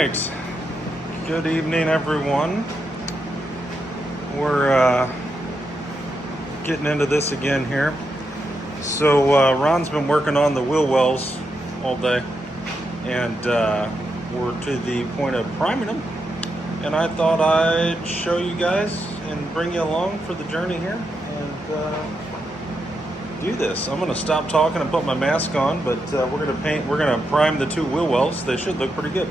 right. Good evening, everyone. We're getting into this again here. So Ron's been working on the wheel wells all day, and we're to the point of priming them. And I thought I'd show you guys and bring you along for the journey here and do this. I'm going to stop talking and put my mask on, but we're going to prime the two wheel wells. They should look pretty good.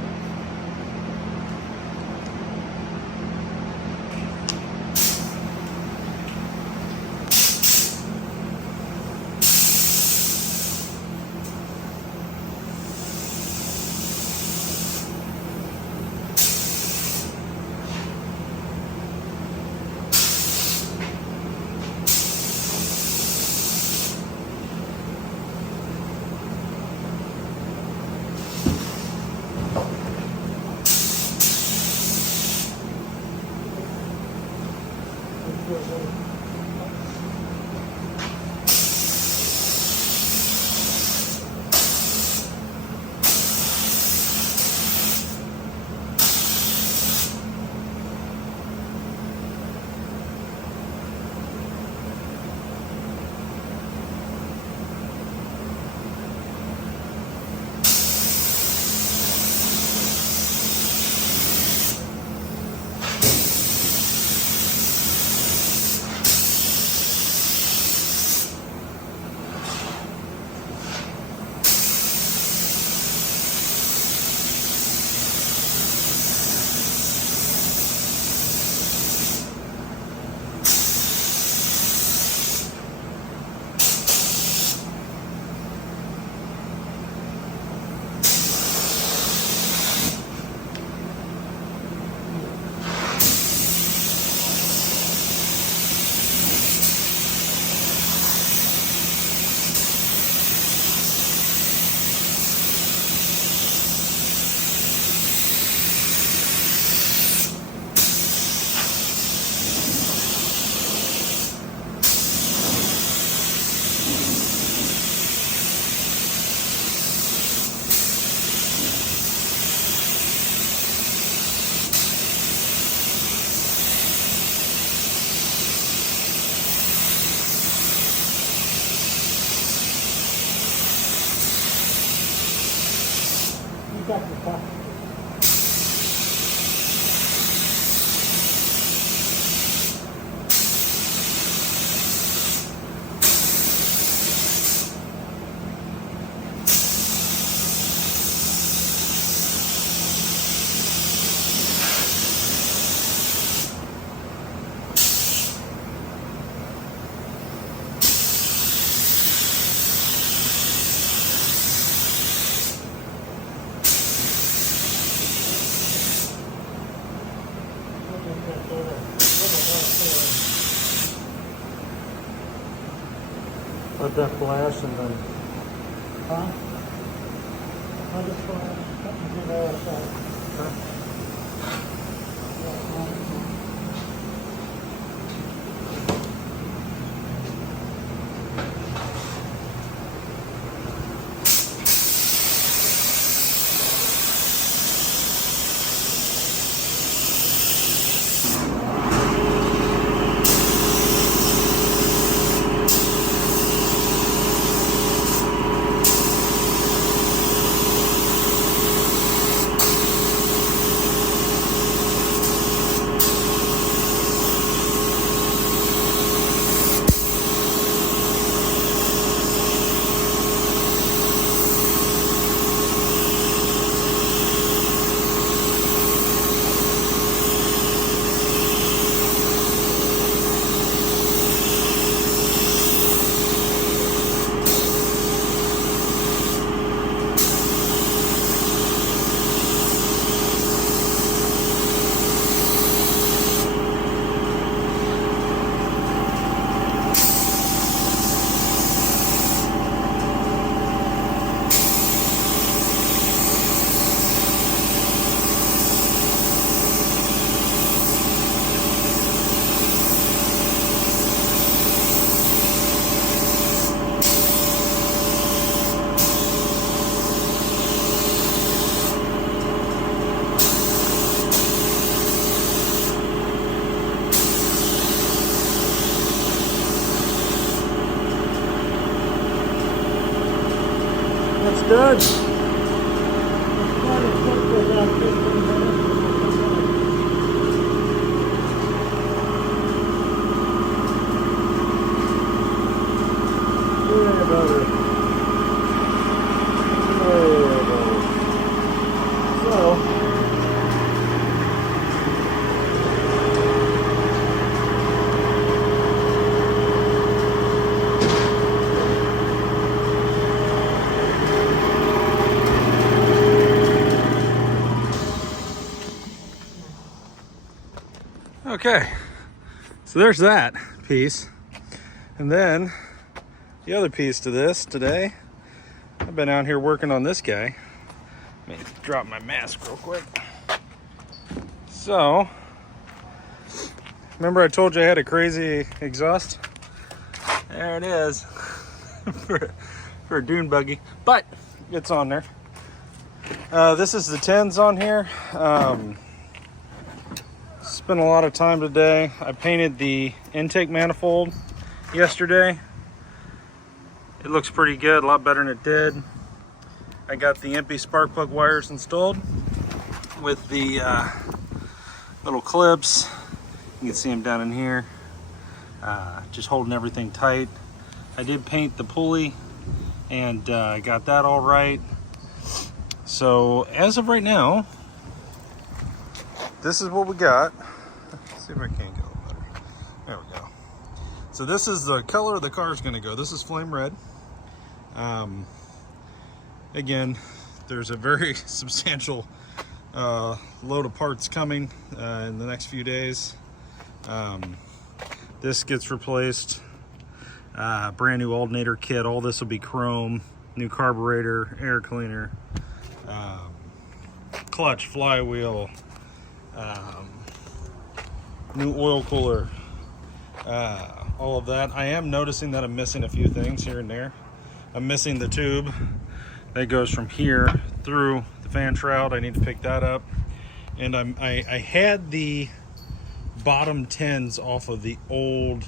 Let that flash and then... Huh? Let it flash. Let me get the other side. Good. It's quite a trip for about 15 minutes. Yeah, brother. Yeah, brother. So, okay, so there's that piece. And then the other piece to this today, I've been out here working on this guy. Let me drop my mask real quick. So, remember I told you I had a crazy exhaust? There it is for a dune buggy, but it's on there. This is the 10s on here. Spent a lot of time today. I painted the intake manifold yesterday. It looks pretty good, a lot better than it did. I got the empty spark plug wires installed with the little clips. You can see them down in here. Just holding everything tight. I did paint the pulley and I got that all right. So as of right now, this is what we got. Let's see if I can get a little better. There we go. So this is the color the car is going to go. This is flame red. Again, there's a very substantial load of parts coming in the next few days. This gets replaced. Brand new alternator kit. All this will be chrome. New carburetor, air cleaner, clutch, flywheel, new oil cooler, all of that. I am noticing that I'm missing a few things here and there. I'm missing the tube that goes from here through the fan shroud. I need to pick that up. And I had the bottom 10s off of the old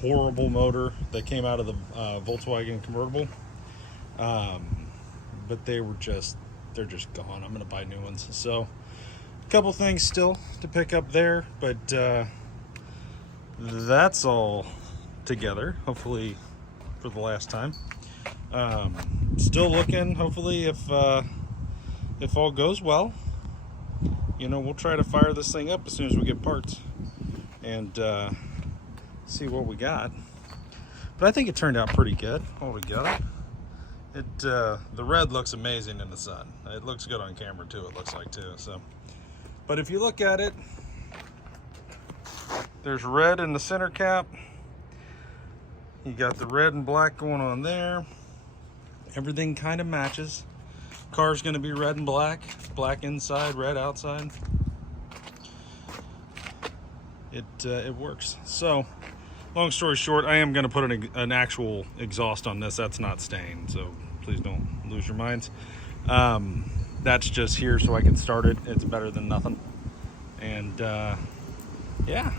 horrible motor that came out of the Volkswagen convertible. But they're just gone. I'm gonna buy new ones. So a couple things still to pick up there, but that's all together, hopefully for the last time. Still looking, hopefully, if all goes well, you know, we'll try to fire this thing up as soon as we get parts and see what we got. But I think it turned out pretty good altogether. The red looks amazing in the sun. It looks good on camera too, it looks like too. So, but if you look at it, there's red in the center cap. You got the red and black going on there. Everything kind of matches. Car's gonna be red and black inside, red outside. It works. So, long story short, I am gonna put an actual exhaust on this. That's not stained, so please don't lose your minds. That's just here so I can start it. It's better than nothing. And yeah,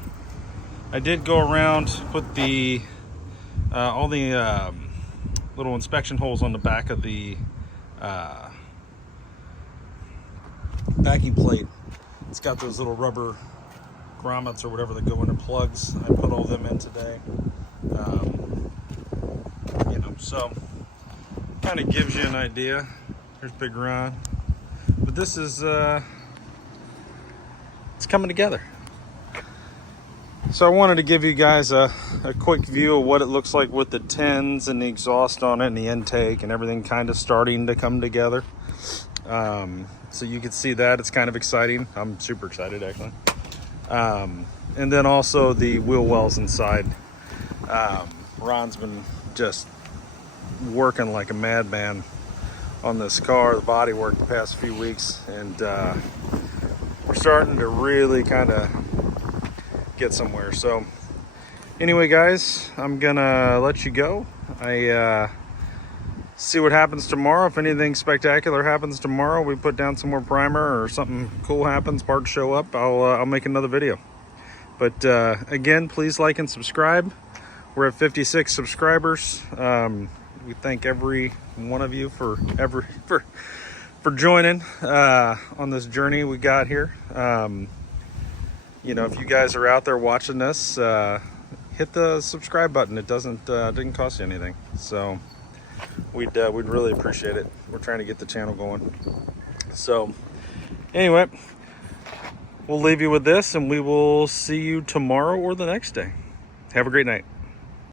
I did go around, put the all the little inspection holes on the back of the backing plate. It's got those little rubber grommets or whatever that go into plugs. I put all them in today. You know, so kind of gives you an idea. There's Big Ron, but this is it's coming together. So I wanted to give you guys a quick view of what it looks like with the 10s and the exhaust on it and the intake and everything kind of starting to come together. So you can see that. It's kind of exciting. I'm super excited, actually. And then also the wheel wells inside. Ron's been just working like a madman on this car, the bodywork, the past few weeks. And we're starting to really kind of get somewhere. So anyway, guys, I'm gonna let you go. I see what happens tomorrow. If anything spectacular happens tomorrow, we put down some more primer or something cool happens, parts show up, I'll make another video. But again, please like and subscribe. We're at 56 subscribers. We thank every one of you for joining on this journey we got here. You know, if you guys are out there watching this, hit the subscribe button. It didn't cost you anything, so we'd really appreciate it. We're trying to get the channel going. So anyway, we'll leave you with this, and we will see you tomorrow or the next day. Have a great night.